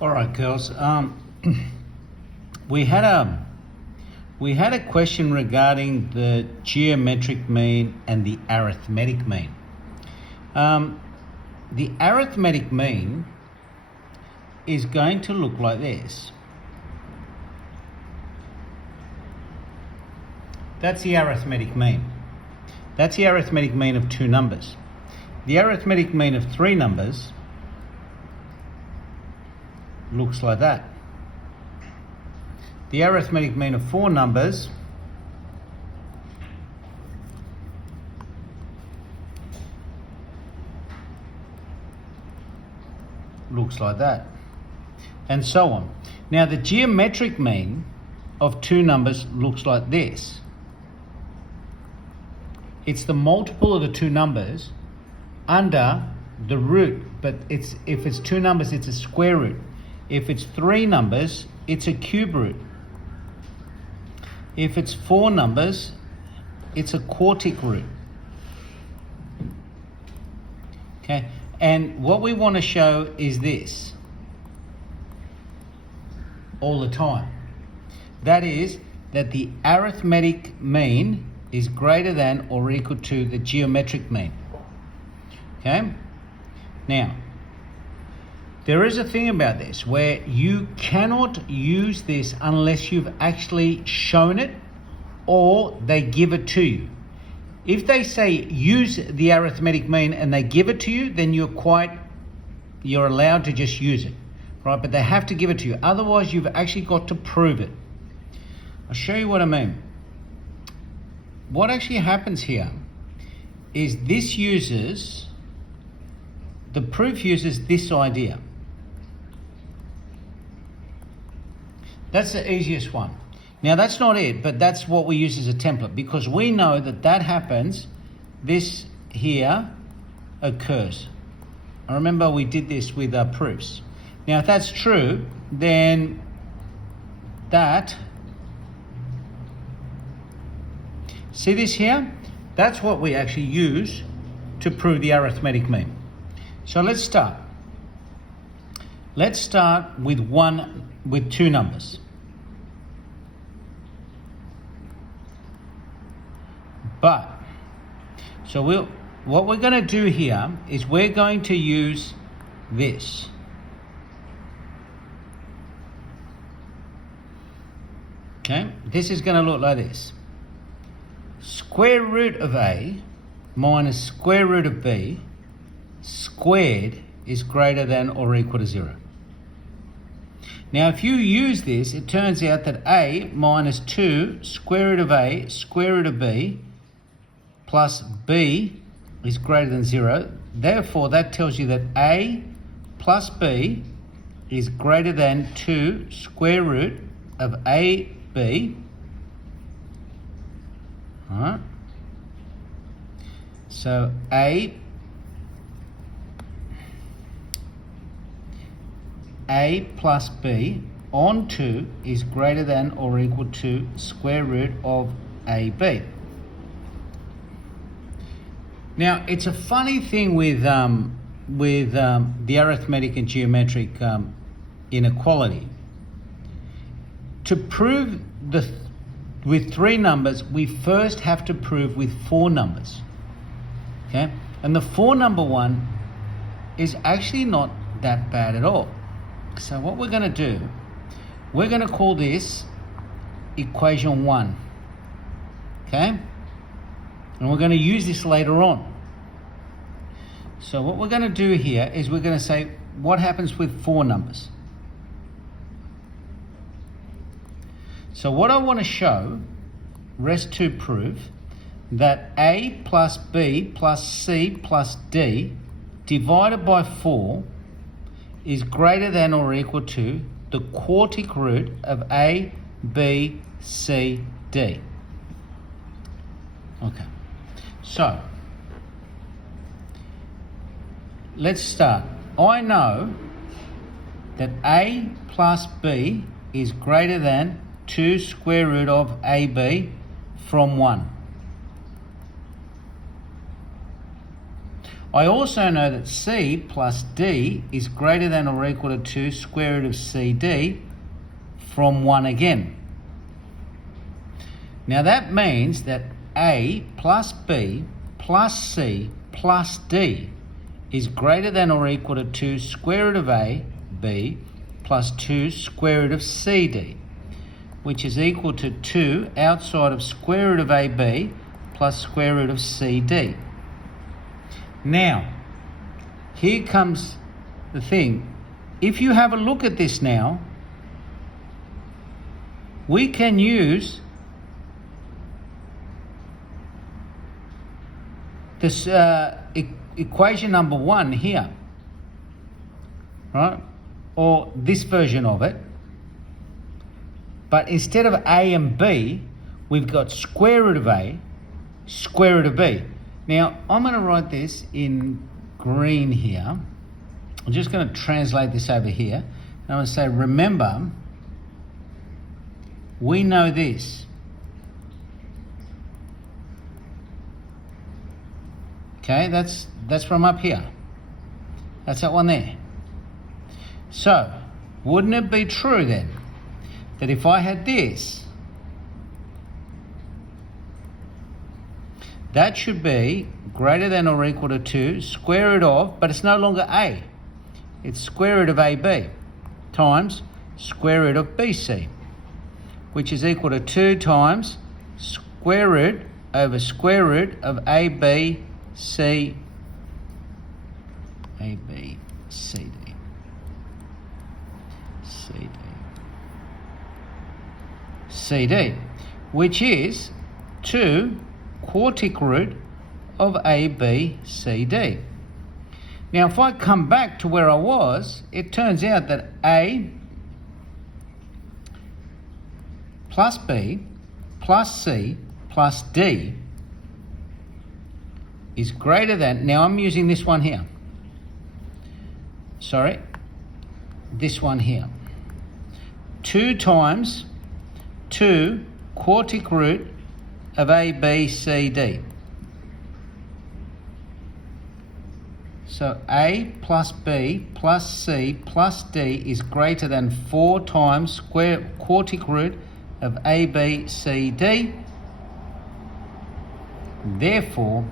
All right, girls. We had a question regarding the geometric mean and the arithmetic mean. The arithmetic mean is going to look like this. That's the arithmetic mean. That's the arithmetic mean of two numbers. The arithmetic mean of three numbers looks like that. The arithmetic mean of four numbers looks like that, and so on. Now the geometric mean of two numbers looks like this. It's the multiple of the two numbers under the root, but if it's two numbers, it's a square root. If it's three numbers, it's a cube root. If it's four numbers, it's a quartic root. Okay, and what we want to show is this all the time. That is that the arithmetic mean is greater than or equal to the geometric mean. Okay? Now, there is a thing about this where you cannot use this unless you've actually shown it or they give it to you. If they say use the arithmetic mean and they give it to you, then you're allowed to just use it, right? But they have to give it to you. Otherwise, you've actually got to prove it. I'll show you what I mean. What actually happens here is the proof uses this idea. That's the easiest one. Now that's not it, but that's what we use as a template because we know that happens, this here occurs. I remember we did this with proofs. Now if that's true, then see this here? That's what we actually use to prove the arithmetic mean. So let's start. Let's start with two numbers. But, so what we're going to do here is we're going to use this. Okay, this is going to look like this. Square root of A minus square root of B squared is greater than or equal to 0. Now if you use this, it turns out that A minus 2 square root of A square root of B plus B is greater than 0. Therefore, that tells you that A plus B is greater than 2 square root of AB. All right. So A plus B on 2 is greater than or equal to square root of AB. Now, it's a funny thing with the arithmetic and geometric inequality. To prove with three numbers, we first have to prove with four numbers. Okay? And the four number one is actually not that bad at all. So what we're going to do, we're going to call this equation 1. Okay? And we're going to use this later on. So what we're going to do here is we're going to say what happens with four numbers. So what I want to show, rest to prove, that A plus B plus C plus D divided by 4 is greater than or equal to the quartic root of A, B, C, D. Okay. So, let's start. I know that A plus B is greater than 2 square root of AB from 1. I also know that C plus D is greater than or equal to 2 square root of CD from 1 again. Now that means that A plus B plus C plus D is greater than or equal to 2 square root of A, B, plus 2 square root of CD, which is equal to 2 outside of square root of AB plus square root of CD. Now, here comes the thing. If you have a look at this now, we can use this equation number 1 here, right? Or this version of it. But instead of A and B, we've got square root of A, square root of B. Now, I'm going to write this in green here. I'm just going to translate this over here. And I'm going to say, remember, we know this. Okay, that's from up here. That's that one there. So, wouldn't it be true then that if I had this, that should be greater than or equal to 2 square root of, but it's no longer A. It's square root of AB times square root of BC, which is equal to 2 times square root over square root of ABC, CD, which is 2 quartic root of ABCD. Now, if I come back to where I was, it turns out that A plus B plus C plus D is greater than, now I'm using this one here. Sorry, this one here. 2 times 2 quartic root of ABCD. So A plus B plus C plus D is greater than 4 times quartic root of ABCD. Therefore,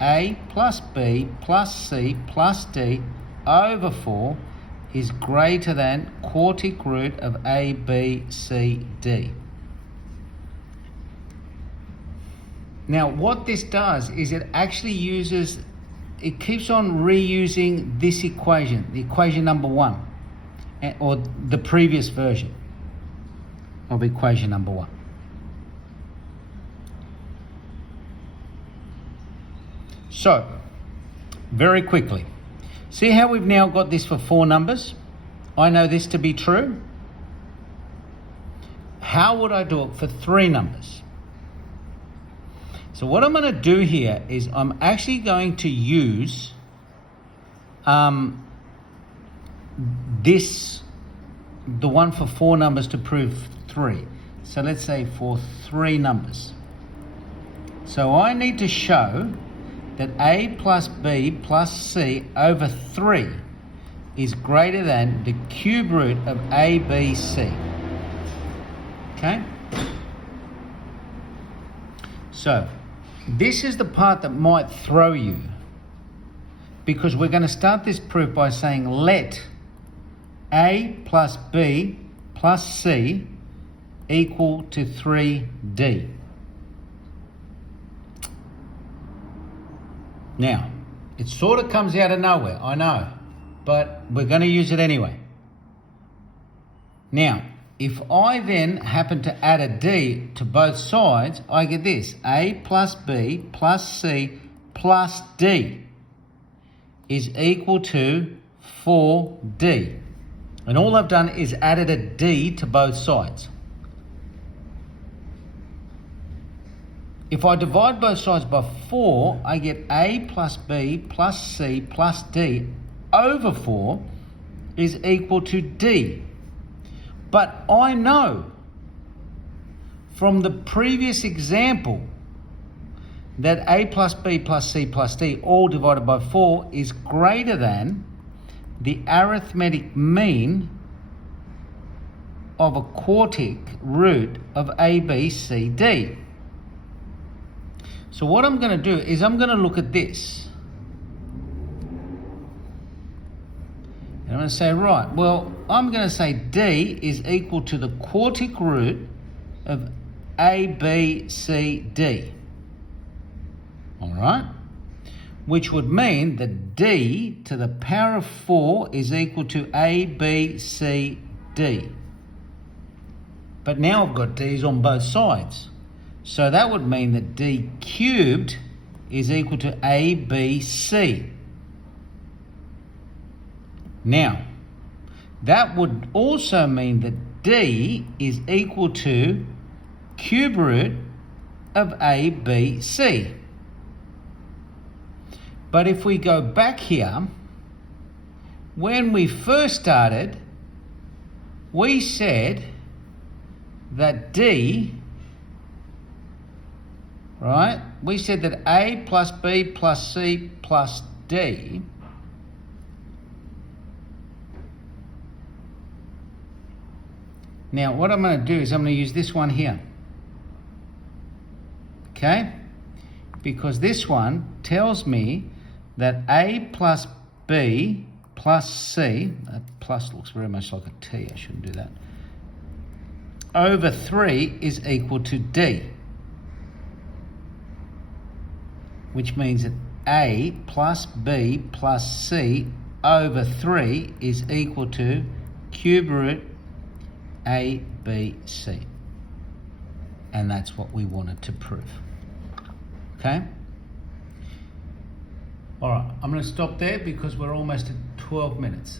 A plus B plus C plus D over 4 is greater than quartic root of ABCD. Now, what this does is it actually uses, it keeps on reusing this equation, the equation number 1, or the previous version of equation number 1. So, very quickly, see how we've now got this for 4 numbers? I know this to be true. How would I do it for 3 numbers? So what I'm going to do here is I'm actually going to use the one for 4 numbers to prove 3. So let's say for 3 numbers. So I need to show that A plus B plus C over 3 is greater than the cube root of ABC. Okay? So, this is the part that might throw you, because we're going to start this proof by saying let A plus B plus C equal to 3D. Now, it sort of comes out of nowhere, I know, but we're going to use it anyway. Now, if I then happen to add a D to both sides, I get this. A plus B plus C plus D is equal to 4D. And all I've done is added a D to both sides. If I divide both sides by 4, I get A plus B plus C plus D over 4 is equal to D. But I know from the previous example that a plus b plus c plus d all divided by 4 is greater than the arithmetic mean of a quartic root of a, b, c, d. So what I'm going to do is I'm going to look at this. And I'm going to say, right, well, I'm going to say d is equal to the quartic root of a, b, c, d. All right? Which would mean that d to the power of 4 is equal to a, b, c, d. But now I've got d's on both sides. So that would mean that d cubed is equal to a, b, c. Now, that would also mean that d is equal to cube root of a, b, c. But if we go back here, when we first started, we said that d, right, we said that a plus b plus c plus d now what I'm going to do is I'm going to use this one here, okay, because this one tells me that a plus b plus c, that plus looks very much like a t, I shouldn't do that, over 3 is equal to d. Which means that a plus b plus c over 3 is equal to cube root a, b, c. And that's what we wanted to prove. Okay? All right, I'm going to stop there because we're almost at 12 minutes.